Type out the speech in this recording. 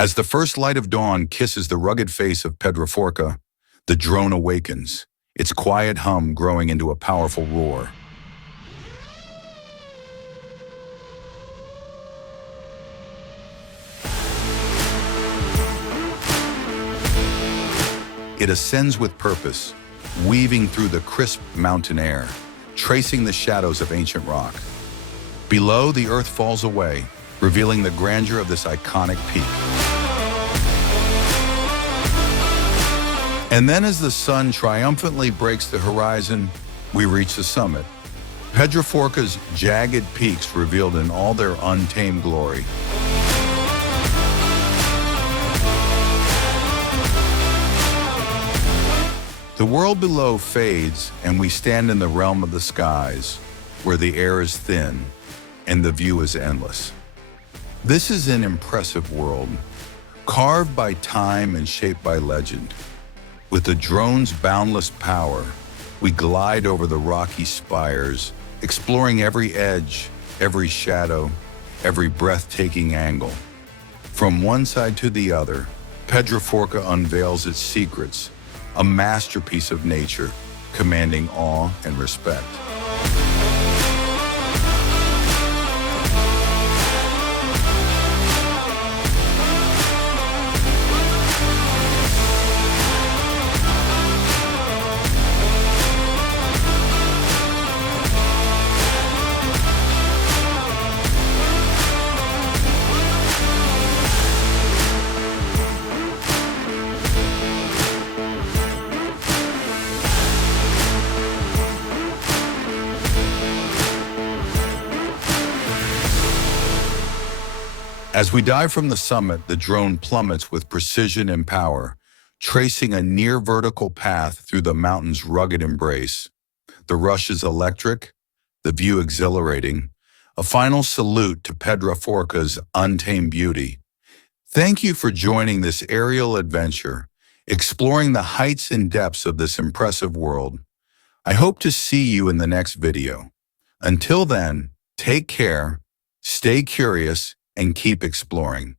As the first light of dawn kisses the rugged face of Pedraforca, the drone awakens, its quiet hum growing into a powerful roar. It ascends with purpose, weaving through the crisp mountain air, tracing the shadows of ancient rock. Below, the earth falls away, revealing the grandeur of this iconic peak. And then as the sun triumphantly breaks the horizon, we reach the summit. Pedraforca's jagged peaks revealed in all their untamed glory. The world below fades, and we stand in the realm of the skies, where the air is thin and the view is endless. This is an impressive world, carved by time and shaped by legend. With the drone's boundless power, we glide over the rocky spires, exploring every edge, every shadow, every breathtaking angle. From one side to the other, Pedraforca unveils its secrets, a masterpiece of nature, commanding awe and respect. As we dive from the summit, the drone plummets with precision and power, tracing a near-vertical path through the mountain's rugged embrace. The rush is electric, the view exhilarating, a final salute to Pedraforca's untamed beauty. Thank you for joining this aerial adventure, exploring the heights and depths of this impressive world. I hope to see you in the next video. Until then, take care, stay curious, and keep exploring.